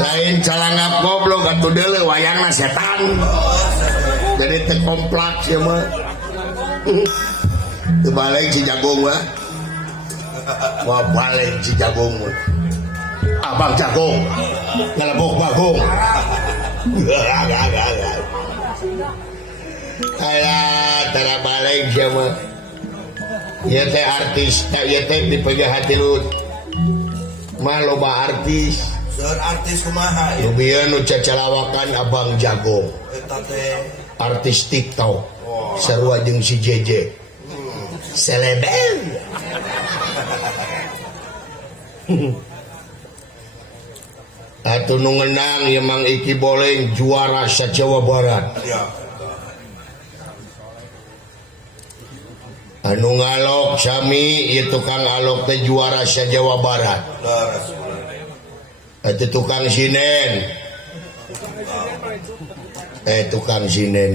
Lain calangap goblok atuh deuleu wayangna setan. Jadi teu kompleks ya mah. Teu balik si jagung mah. Wah balik si jagung mah. Abang jagung. Ngelebok bagong. Alah tara balik ya mah. Ieu teh artis, ieu teh dipegang hati lu. Mah loba artis. Artis kumaha ya? Lubian nu cacalawakan Abang Jago. Eta teh artis TikTok. Sarua jeung si JJ. Selebel. Atuh nu ngeunang ieu Mang Iki Boleng juara sa-Jawa Barat. Ya. Anu ngalok sami ieu tukang alok teh juara sa-Jawa Barat. Itu tukang sinen. Tukang sinen.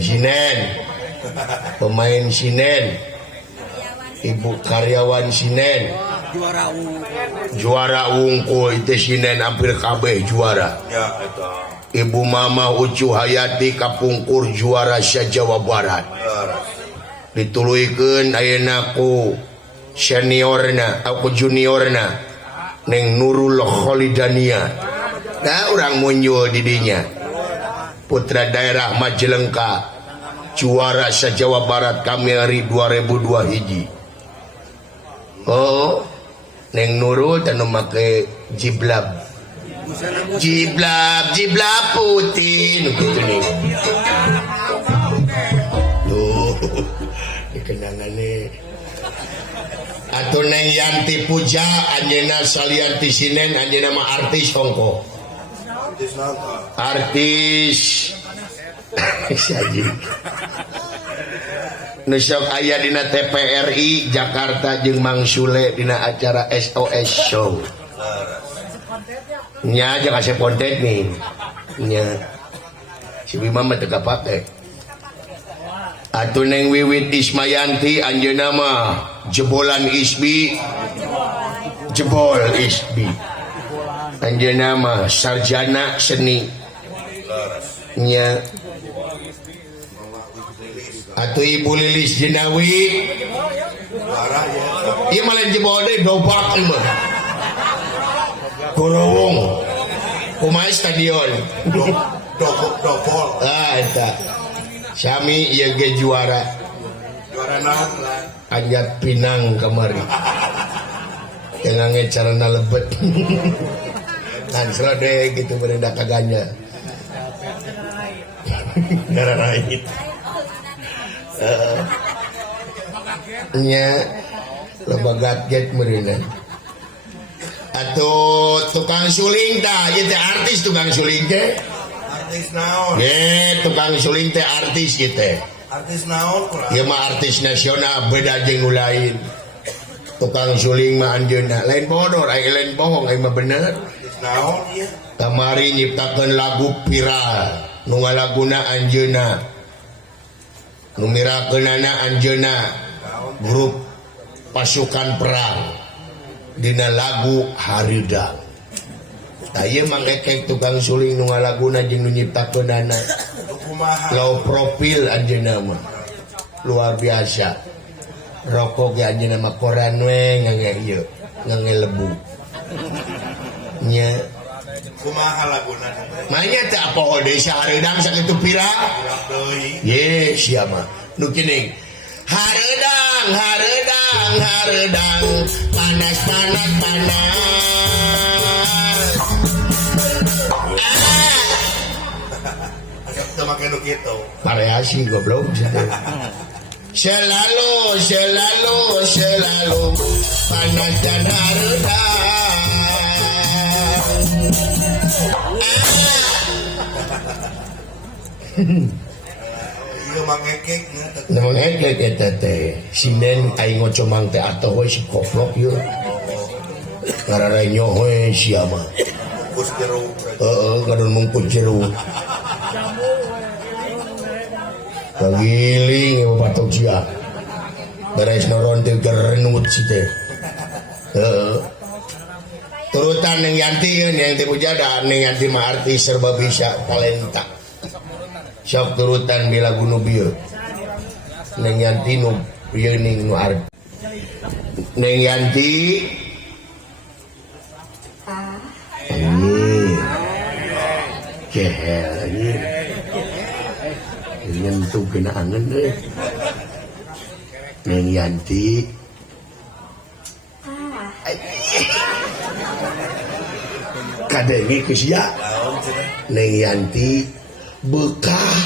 Pemain sinen. Ibu karyawan sinen. Juara wungkul itu sinen hampir kabeh juara. Ya, eta. Ibu Mama Ucu Hayati kapungkur juara sa-Jawa Barat. Dituluykeun ayeuna ku seniorna, aku juniorna. Neng Nurul Kholidania. Nah orang muncul didinya. Putra daerah Majalengka. Juara sa-Jawa Barat Kamari 2002 hiji. Oh, Neng Nurul tanu make jiblab. Jiblab putih nu kitu nih. Tuh. Dikenangane. Atuh Neng Yanti Puja anjeunna salian ti sinen anjeunna mah artis hongko. Artis saji. Nu sok aya dina TPRI Jakarta jeung Mang Sule dina acara SOS Show. Nya aja kasih konten nih. Nya si Bima mah teu kapake. Atuh Neng Wiwit Ismayanti anjeunna mah jebolan ISBI. Jebol ISBI. Anjeunna mah sarjana seni. Nya atuh Ibu Lilis Jenawi. Ieu mah lain jebol deui dobak mah. Gorowong. Kumaha stadion? Dopol. Eta. Sami ieu ge juara. Juara naon lah? Anjat Pinang kemari. Dengan carana lebet. Kan serade gitu berenda kaganya. Darah lain. Nya lebagat get meureunan. Atuh tukang suling tah, ieu teh artis tukang suling teh. Artis naon? Ge tukang suling teh artis ieu teh. Artis naon kurang? Ieu mah artis nasional beda jeung nu lain. Tukang suling mah anjeunna lain bodor, aya lain bohong, aya mah bener. Artis naon ieu? Kamari nyiptakeun lagu viral nu ngalaguna anjeunna. Nu mirakeunana anjeunna grup pasukan perang dina lagu Haridang. Tah ieu mang ekek tukang suling nu ngalaguna jeung nu nyiptakeunana. Low profil anjeunna mah. Luar biasa. Rokok ge anjeunna mah koran we ngange ieu, ngange lebu. nya Kumaha laguna teh. mainnya teh apa hode sahareudang sakitu pirang Kurang deui. yes sia mah nu kieu hareudang hareudang hareudang panas panas panas Teu make nu kitu. variasi goblok selalu selalu selalu panas dan hareudang Ieu mangekek nya teh. namun ekek eta teh sinen aing ngocomang teh atuh we si goblok ieu ngarare nyoh we sia mah Kus jeruk. kadon mungkut jeruk kagiling ieu patok sia beres noron teh gerenut si teh turutan Neng Yanti yang teh bujada Neng Yanti mah artis serba bisa talenta sok turutan bila gunu bieu Neng Yanti nu bieu ning nu artis Neng Yanti ini kehel ini nyentuh kena angen deh Neng Yanti kadenge geus ya Naon cenah? Neng Yanti bekah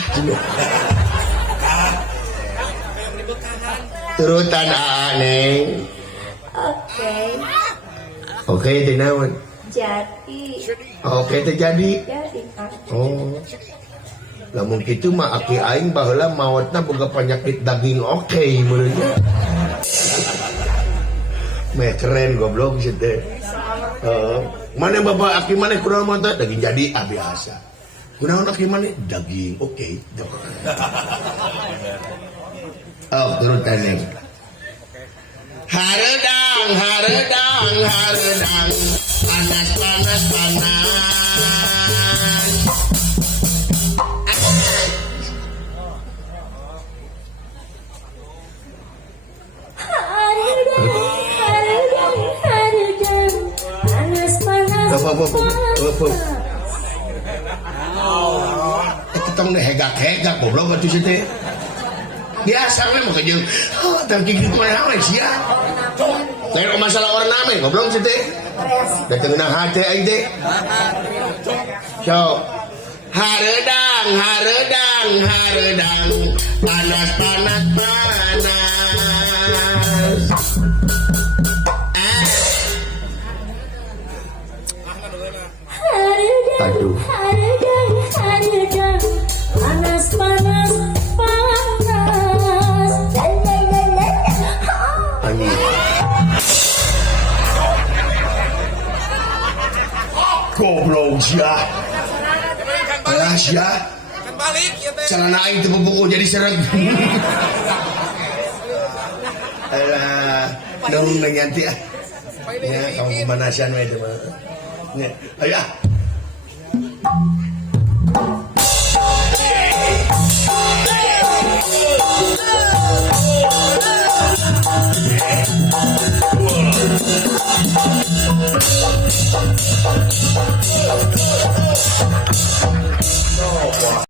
turutan Neng oke teh naon oke teh jadi oh lamun kitu mah aki aing baheula maotna boga penyakit daging oke menurutnya meh keren goblok sih teh mana bapak aki mana kurang mantap daging jadi biasa kurang aki mana daging oke oh turutan Neng hareudang hareudang hareudang panas panas panas tong hegak-hegak goblok atuh sih teh biasa mah mah jeung tang kieu mah naon sia lain masalah orang name goblok sih teh da teu ngeunah hate aing teh so hareudang hareudang hareudang panas panas panas aduh panas panas panas anjing goblok sia alah sia celana aing teu buku jadi sereg alah dong Neng Yanti ya kamu pemanasan we teh mah ayo